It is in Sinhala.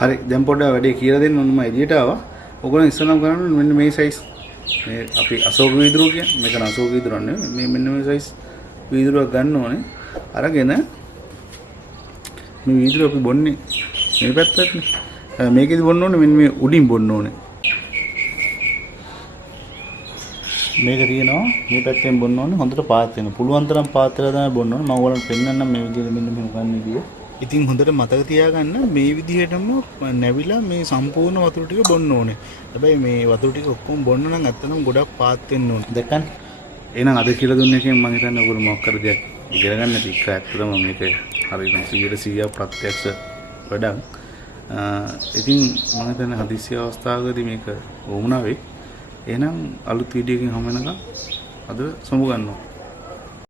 හරි දැන් පොඩ්ඩක් වැඩේ කියලා දෙන්න ඕන මම එළියට ආවා. ඔයගොල්ලෝ ඉස්සෙල්ලාම කරන්න මෙන්න මේ සයිස්. මේ අපි අශෝක වීදුරුව කියන්නේ. මේක අශෝක වීදුරුවක් නෙවෙයි. මේ මෙන්න මේ සයිස් වීදුරුවක් ගන්න ඕනේ. අරගෙන මේ වීදුරුව අපි බොන්නේ මේ පැත්තටනේ. මේකෙදි බොන්න ඕනේ මෙන්න මේ උඩින් බොන්න ඕනේ. මේක තියෙනවා මේ පැත්තෙන් බොන්න ඕනේ හොඳට පාත් වෙන. පුළුවන් තරම් පාත් වෙලා තමයි බොන්න ඕනේ. මම ඔයාලට පෙන්නන්නම් මේ විදිහට මෙන්න මෙහෙම ගන්න විදිය. ඉතින් හොඳට මතක තියාගන්න මේ විදිහටම නැවිලා මේ සම්පූර්ණ වතුර ටික බොන්න ඕනේ. හැබැයි මේ වතුර ටික ඔක්කොම බොන්න නම් ඇත්තටම ගොඩක් පාත් වෙන්න ඕනේ. දැක්කන්? එහෙනම් අද කියලා දුන්න එකෙන් මම හිතන්නේ ඔයගොල්ලෝ මොකක් කර දෙයක් ඉගෙන ගන්න ටික ඇත්තටම මේක හරියට 100% ප්‍රත්‍යක්ෂ වැඩක්. ඉතින් මම හිතන්නේ හදිසි අවස්ථාවකදී මේක වුණා වෙයි. එහෙනම් අලුත් වීඩියෝ එකකින් හමු වෙනකම් අද සමු ගන්නවා.